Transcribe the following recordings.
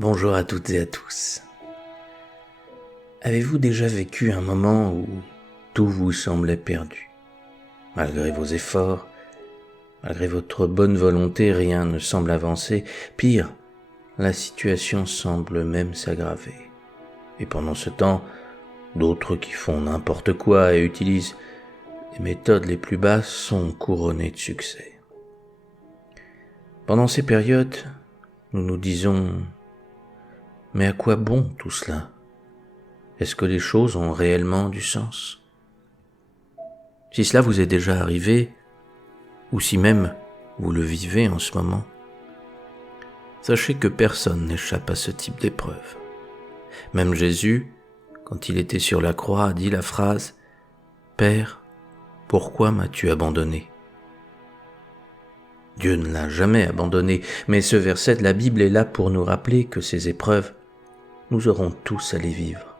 Bonjour à toutes et à tous. Avez-vous déjà vécu un moment où tout vous semblait perdu? Malgré vos efforts, malgré votre bonne volonté, rien ne semble avancer. Pire, la situation semble même s'aggraver. Et pendant ce temps, d'autres qui font n'importe quoi et utilisent les méthodes les plus basses sont couronnés de succès. Pendant ces périodes, nous nous disons « Mais à quoi bon tout cela ? Est-ce que les choses ont réellement du sens ?» Si cela vous est déjà arrivé, ou si même vous le vivez en ce moment, sachez que personne n'échappe à ce type d'épreuve. Même Jésus, quand il était sur la croix, a dit la phrase « Père, pourquoi m'as-tu abandonné ?» Dieu ne l'a jamais abandonné, mais ce verset de la Bible est là pour nous rappeler que ces épreuves, nous aurons tous à les vivre.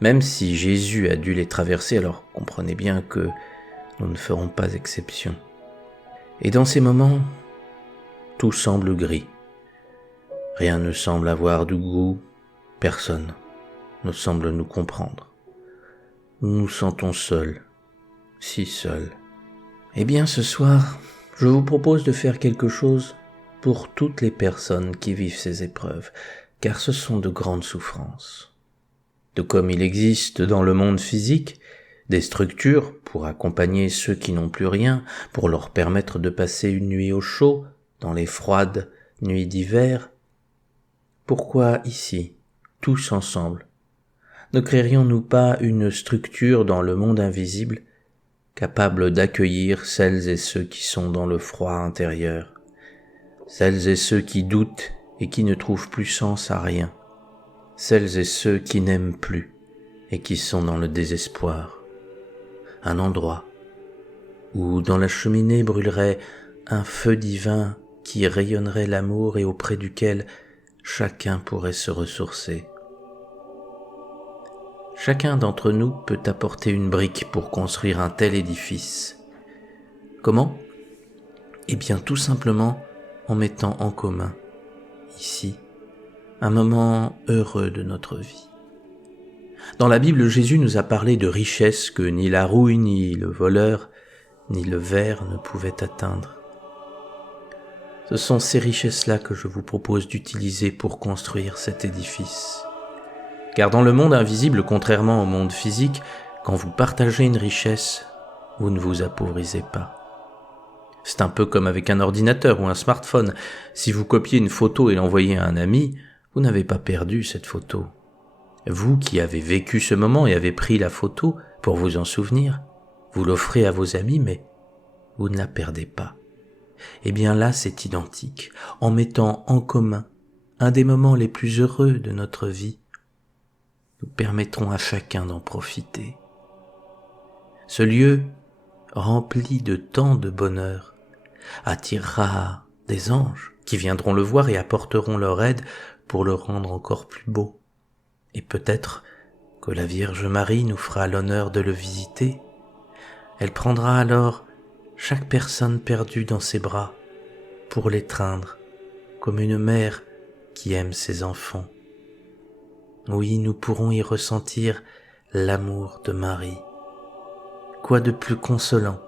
Même si Jésus a dû les traverser, alors comprenez bien que nous ne ferons pas exception. Et dans ces moments, tout semble gris. Rien ne semble avoir du goût, personne ne semble nous comprendre. Nous nous sentons seuls, si seuls. Eh bien ce soir, je vous propose de faire quelque chose pour toutes les personnes qui vivent ces épreuves, car ce sont de grandes souffrances. De comme il existe dans le monde physique des structures pour accompagner ceux qui n'ont plus rien, pour leur permettre de passer une nuit au chaud dans les froides nuits d'hiver, pourquoi ici, tous ensemble, ne créerions-nous pas une structure dans le monde invisible capable d'accueillir celles et ceux qui sont dans le froid intérieur, celles et ceux qui doutent et qui ne trouvent plus sens à rien, celles et ceux qui n'aiment plus et qui sont dans le désespoir, un endroit où dans la cheminée brûlerait un feu divin qui rayonnerait l'amour et auprès duquel chacun pourrait se ressourcer. Chacun d'entre nous peut apporter une brique pour construire un tel édifice. Comment ? Eh bien tout simplement en mettant en commun, ici, un moment heureux de notre vie. Dans la Bible, Jésus nous a parlé de richesses que ni la rouille, ni le voleur, ni le ver ne pouvaient atteindre. Ce sont ces richesses-là que je vous propose d'utiliser pour construire cet édifice. Car dans le monde invisible, contrairement au monde physique, quand vous partagez une richesse, vous ne vous appauvrissez pas. C'est un peu comme avec un ordinateur ou un smartphone. Si vous copiez une photo et l'envoyez à un ami, vous n'avez pas perdu cette photo. Vous qui avez vécu ce moment et avez pris la photo pour vous en souvenir, vous l'offrez à vos amis, mais vous ne la perdez pas. Eh bien là, c'est identique. En mettant en commun un des moments les plus heureux de notre vie, nous permettrons à chacun d'en profiter. Ce lieu, rempli de tant de bonheur, attirera des anges qui viendront le voir et apporteront leur aide pour le rendre encore plus beau. Et peut-être que la Vierge Marie nous fera l'honneur de le visiter. Elle prendra alors chaque personne perdue dans ses bras pour l'étreindre comme une mère qui aime ses enfants. Oui, nous pourrons y ressentir l'amour de Marie. Quoi de plus consolant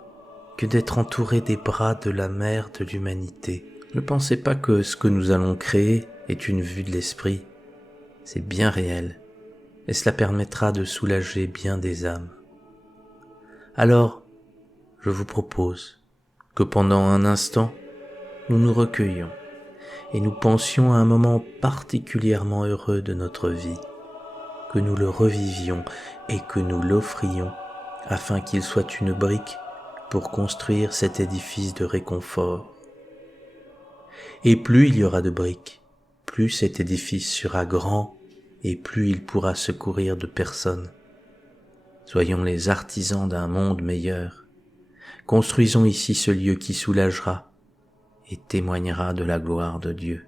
que d'être entouré des bras de la mère de l'humanité. Ne pensez pas que ce que nous allons créer est une vue de l'esprit. C'est bien réel, et cela permettra de soulager bien des âmes. Alors, je vous propose que pendant un instant, nous nous recueillions et nous pensions à un moment particulièrement heureux de notre vie, que nous le revivions et que nous l'offrions afin qu'il soit une brique pour construire cet édifice de réconfort. Et plus il y aura de briques, plus cet édifice sera grand et plus il pourra secourir de personnes. Soyons les artisans d'un monde meilleur. Construisons ici ce lieu qui soulagera et témoignera de la gloire de Dieu.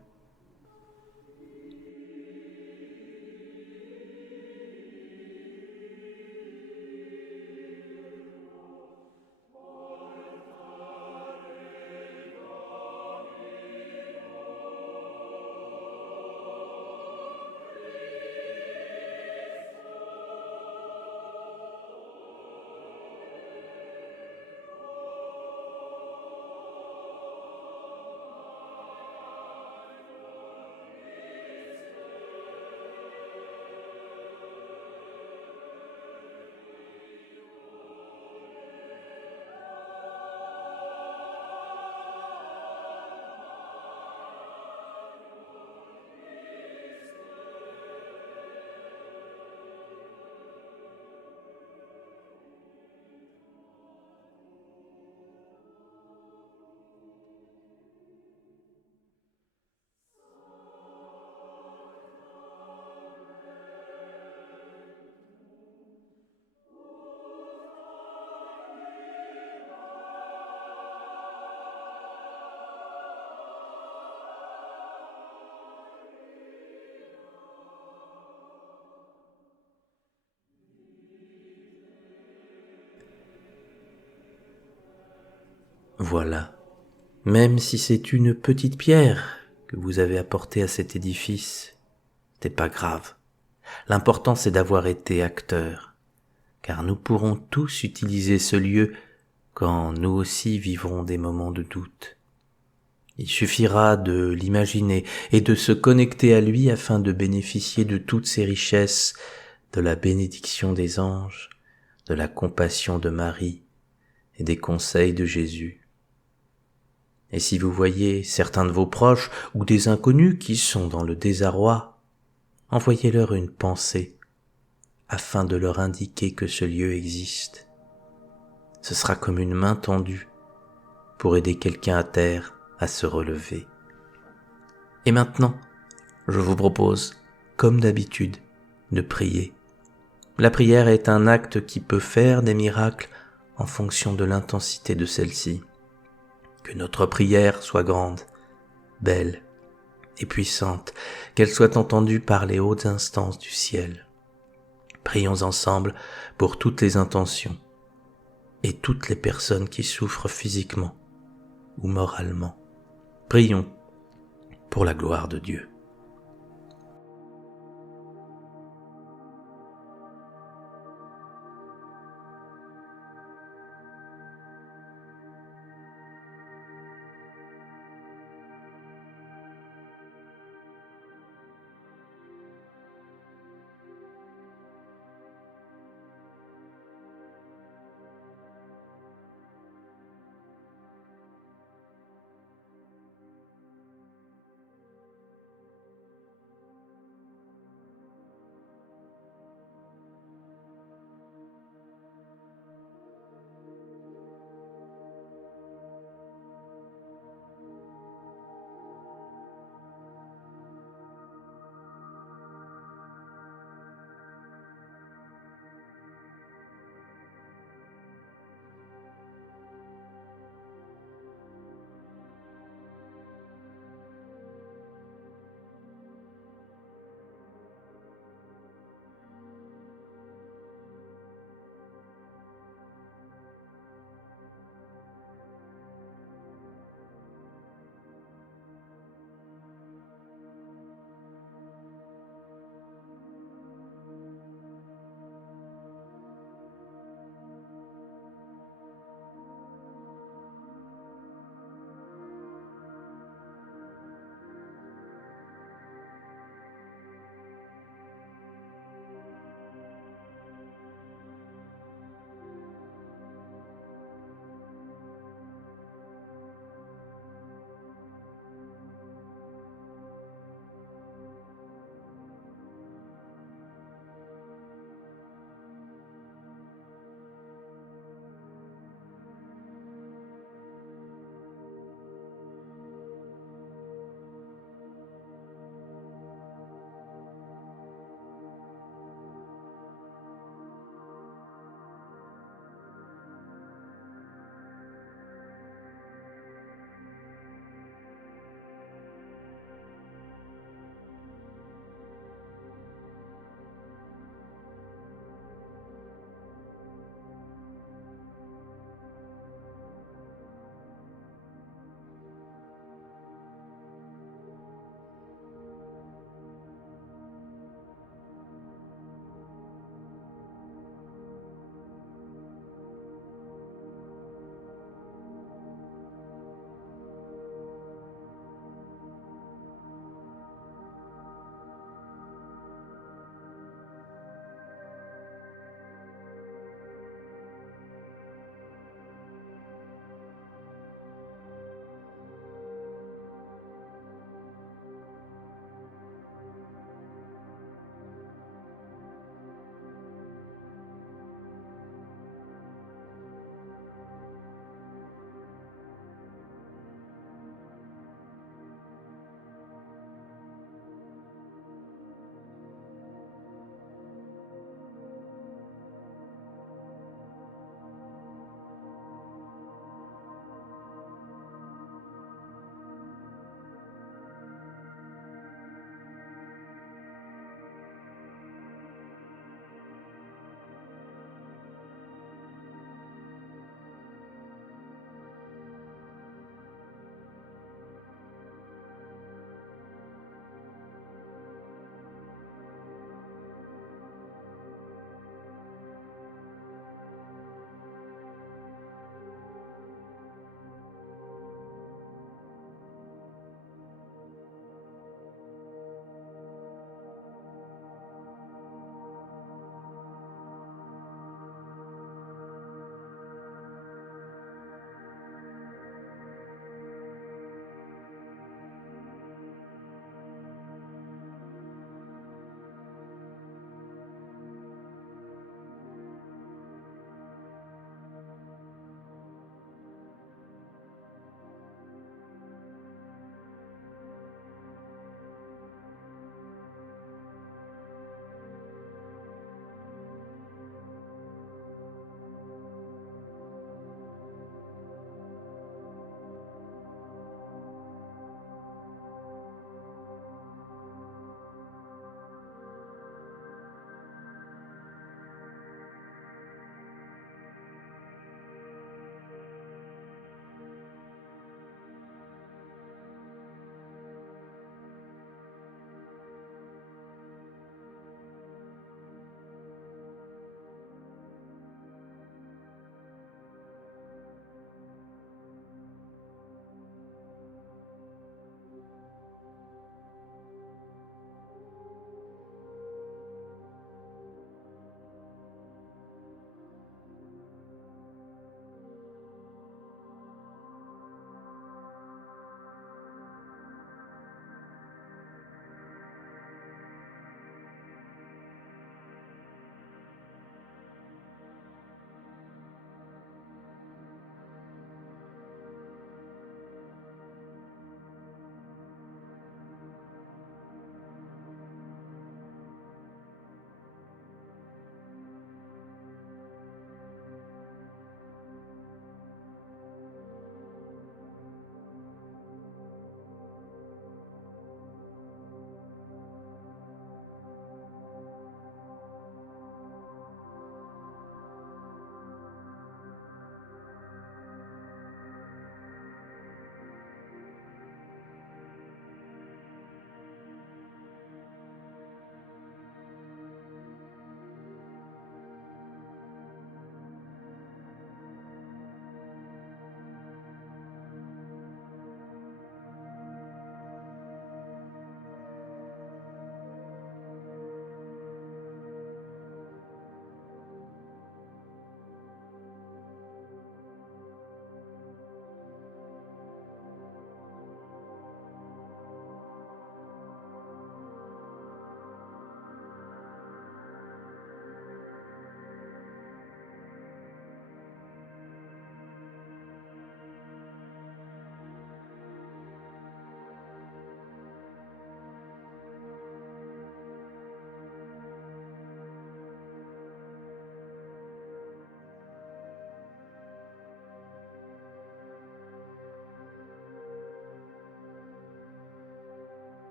voilà. Même si c'est une petite pierre que vous avez apportée à cet édifice, c'est pas grave. L'important c'est d'avoir été acteur, car nous pourrons tous utiliser ce lieu quand nous aussi vivrons des moments de doute. Il suffira de l'imaginer et de se connecter à lui afin de bénéficier de toutes ses richesses, de la bénédiction des anges, de la compassion de Marie et des conseils de Jésus. Et si vous voyez certains de vos proches ou des inconnus qui sont dans le désarroi, envoyez-leur une pensée afin de leur indiquer que ce lieu existe. Ce sera comme une main tendue pour aider quelqu'un à terre à se relever. Et maintenant, je vous propose, comme d'habitude, de prier. La prière est un acte qui peut faire des miracles en fonction de l'intensité de celle-ci. Que notre prière soit grande, belle et puissante, qu'elle soit entendue par les hautes instances du ciel. Prions ensemble pour toutes les intentions et toutes les personnes qui souffrent physiquement ou moralement. Prions pour la gloire de Dieu.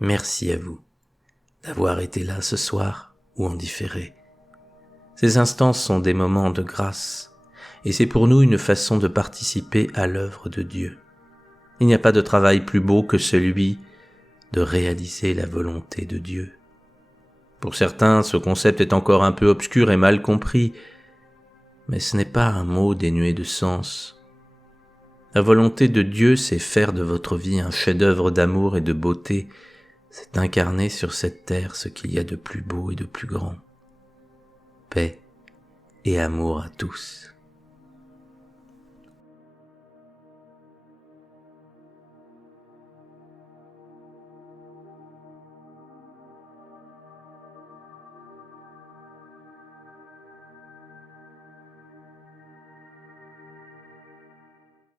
Merci à vous d'avoir été là ce soir ou en différé. Ces instants sont des moments de grâce, et c'est pour nous une façon de participer à l'œuvre de Dieu. Il n'y a pas de travail plus beau que celui de réaliser la volonté de Dieu. Pour certains, ce concept est encore un peu obscur et mal compris, mais ce n'est pas un mot dénué de sens. La volonté de Dieu, c'est faire de votre vie un chef-d'œuvre d'amour et de beauté, c'est incarner sur cette terre ce qu'il y a de plus beau et de plus grand. Paix et amour à tous.